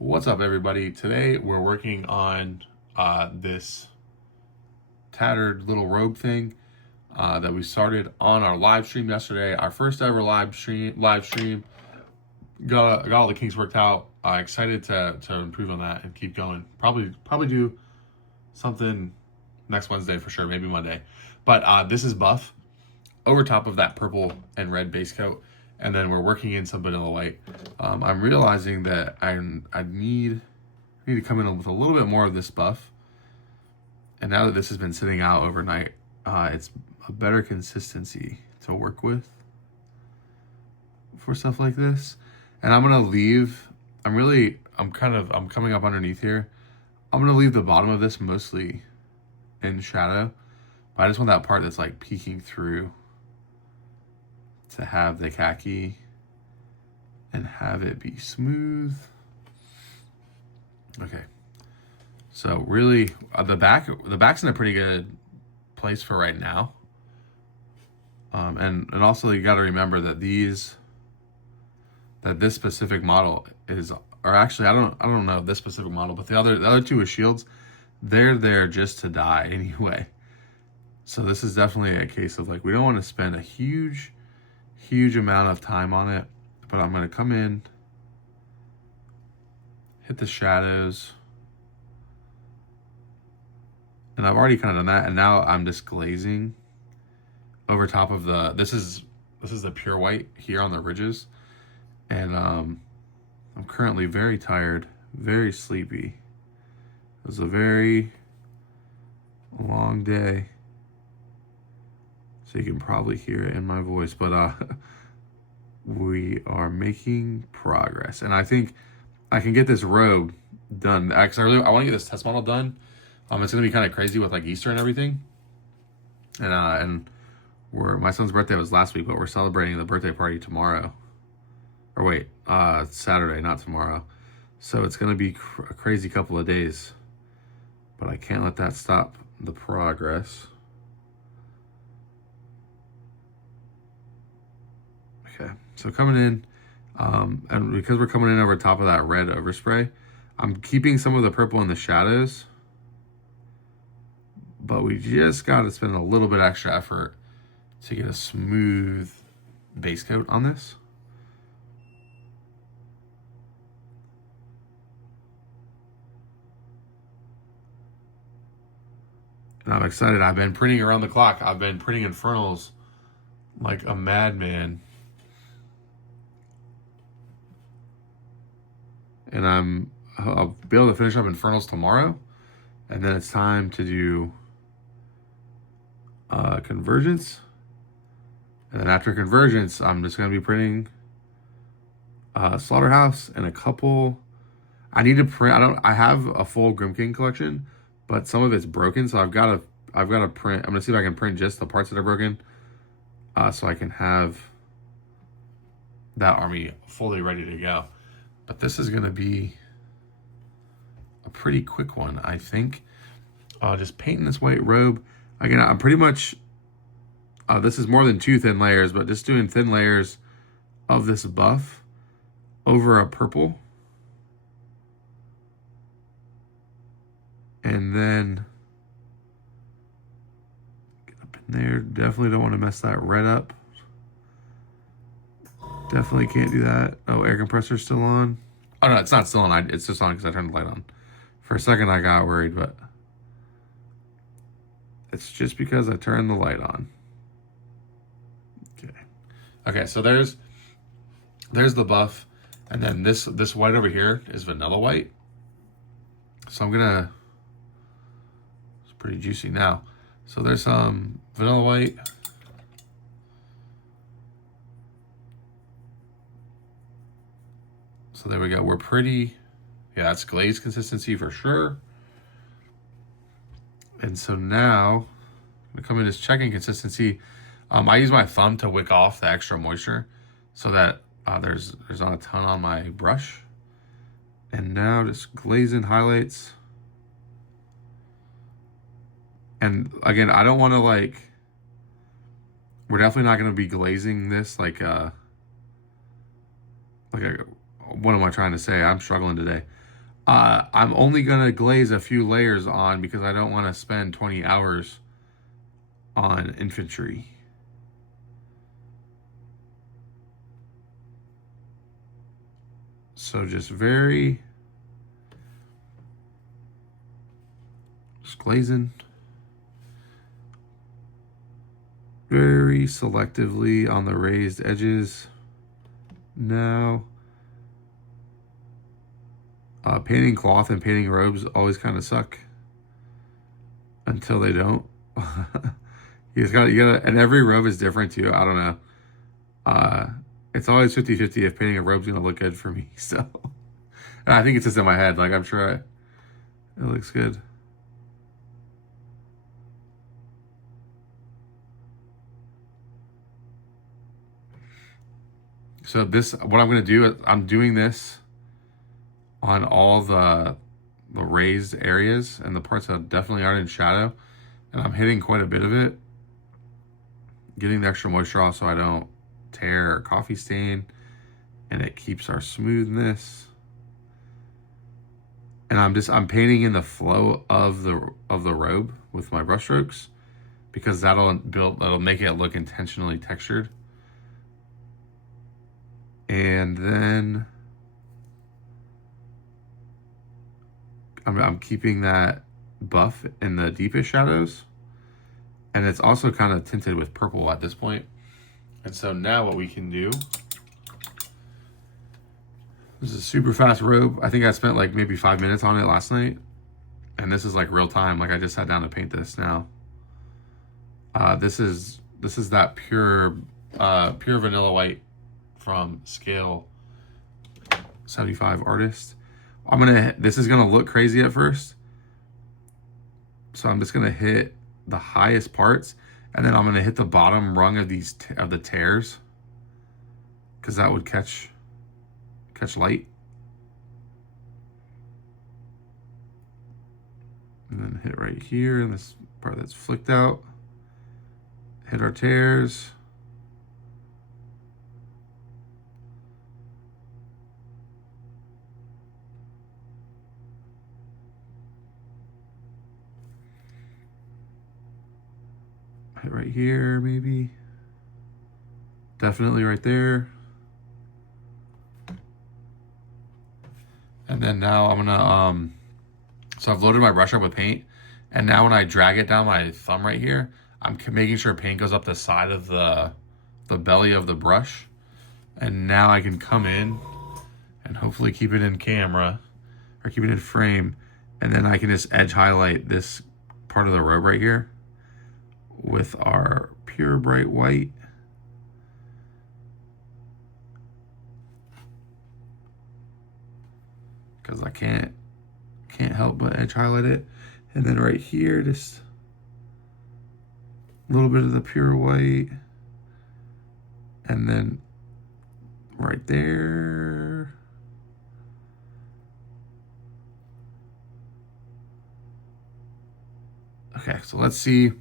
What's up, everybody? Today we're working on this tattered little robe thing that we started on our live stream yesterday. Our first ever live stream. Got all the kinks worked out. Excited to improve on that and keep going. Probably do something next Wednesday for sure, maybe Monday. But this is buff over top of that purple and red base coat, and then we're working in some vanilla white. I'm realizing that I need to come in with a little bit more of this buff, and now that this has been sitting out overnight, it's a better consistency to work with for stuff like this. And I'm gonna leave. I'm coming up underneath here. I'm gonna leave the bottom of this mostly in shadow, but I just want that part that's like peeking through to have the khaki and have it be smooth. Okay, so really the back's in a pretty good place for right now. And also you got to remember that this specific model or actually I don't know this specific model, but the other two with shields, they're there just to die anyway. So this is definitely a case of like, we don't want to spend a huge amount of time on it, but I'm going to come in, hit the shadows, and I've already kind of done that, and now I'm just glazing over top of this is the pure white here on the ridges, and I'm currently very tired, very sleepy. It was a very long day, so you can probably hear it in my voice, but we are making progress, and I think I can get this robe done. Actually, I want to get this test model done. It's gonna be kind of crazy with like Easter and everything, and my son's birthday was last week, but we're celebrating the birthday party tomorrow. Or wait, Saturday, not tomorrow. So it's gonna be a crazy couple of days, but I can't let that stop the progress. Okay, so coming in, and because we're coming in over top of that red overspray, I'm keeping some of the purple in the shadows, but we just got to spend a little bit extra effort to get a smooth base coat on this. And I'm excited. I've been printing around the clock. I've been printing infernals like a madman. And I'll be able to finish up infernals tomorrow, and then it's time to do convergence, and then after convergence I'm just going to be printing slaughterhouse and a couple. I need to print. I have a full Grim King collection, but some of it's broken, so I've got to print. I'm gonna see if I can print just the parts that are broken, so I can have that army fully ready to go. But this is gonna be a pretty quick one, I think. Just painting this white robe. Again, I'm pretty much, this is more than 2 thin layers, but just doing thin layers of this buff over a purple. And then get up in there. Definitely don't want to mess that red up. Definitely can't do that. Oh, air compressor's still on. Oh no, it's not still on. It's just on because I turned the light on. For a second I got worried, but it's just because I turned the light on. Okay, so there's the buff, and then this white over here is vanilla white. So it's pretty juicy now. So there's some vanilla white. So there we go. We're pretty, yeah, that's glaze consistency for sure. And so now I'm gonna come in just checking consistency. I use my thumb to wick off the extra moisture so that there's not a ton on my brush. And now just glazing highlights. And again, I don't want to we're definitely not going to be glazing this like what am I trying to say? I'm struggling today. I'm only going to glaze a few layers on because I don't want to spend 20 hours on infantry. So just glazing very selectively on the raised edges. Now, painting cloth and painting robes always kind of suck until they don't. you gotta, and every robe is different too. I don't know. It's always 50-50 if painting a robe's gonna look good for me. So, and I think it's just in my head. Like, I'm sure it looks good. So what I'm gonna do, I'm doing this on all the raised areas and the parts that definitely aren't in shadow. And I'm hitting quite a bit of it, getting the extra moisture off so I don't tear or coffee stain, and it keeps our smoothness. And I'm painting in the flow of the robe with my brush strokes because that'll make it look intentionally textured. And then I'm keeping that buff in the deepest shadows. And it's also kind of tinted with purple at this point. And so now what we can do, this is a super fast robe. I think I spent like maybe 5 minutes on it last night. And this is like real time. Like I just sat down to paint this now. This is that pure vanilla white from Scale 75 Artist. This is gonna look crazy at first. So I'm just gonna hit the highest parts, and then I'm gonna hit the bottom rung of the tears, because that would catch light. And then hit right here in this part that's flicked out. Hit our tears. Hit right here, maybe. Definitely right there. And then now I'm gonna, so I've loaded my brush up with paint. And now when I drag it down my thumb right here, I'm making sure paint goes up the side of the belly of the brush. And now I can come in and hopefully keep it in camera or keep it in frame. And then I can just edge highlight this part of the robe right here with our pure bright white. Because I can't help but edge highlight it. And then right here, just a little bit of the pure white. And then right there. Okay, so let's see.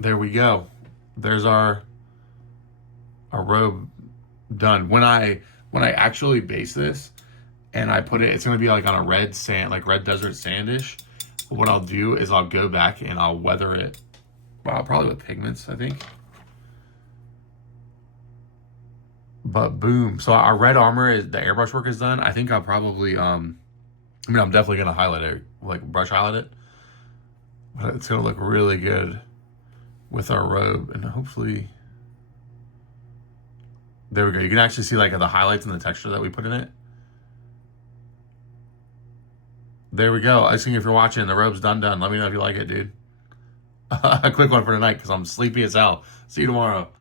There we go. There's our robe done. When I actually base this and I put it, it's gonna be like on a red sand, like red desert sandish. But what I'll do is I'll go back and I'll weather it, well, probably with pigments, I think. But boom. So our red armor the airbrush work is done. I think I'll probably I'm definitely gonna highlight it, like brush highlight it. But it's gonna look really good with our robe, and hopefully, there we go. You can actually see like the highlights and the texture that we put in it. There we go. I think if you're watching, the robe's done. Let me know if you like it, dude. A quick one for tonight because I'm sleepy as hell. See you tomorrow.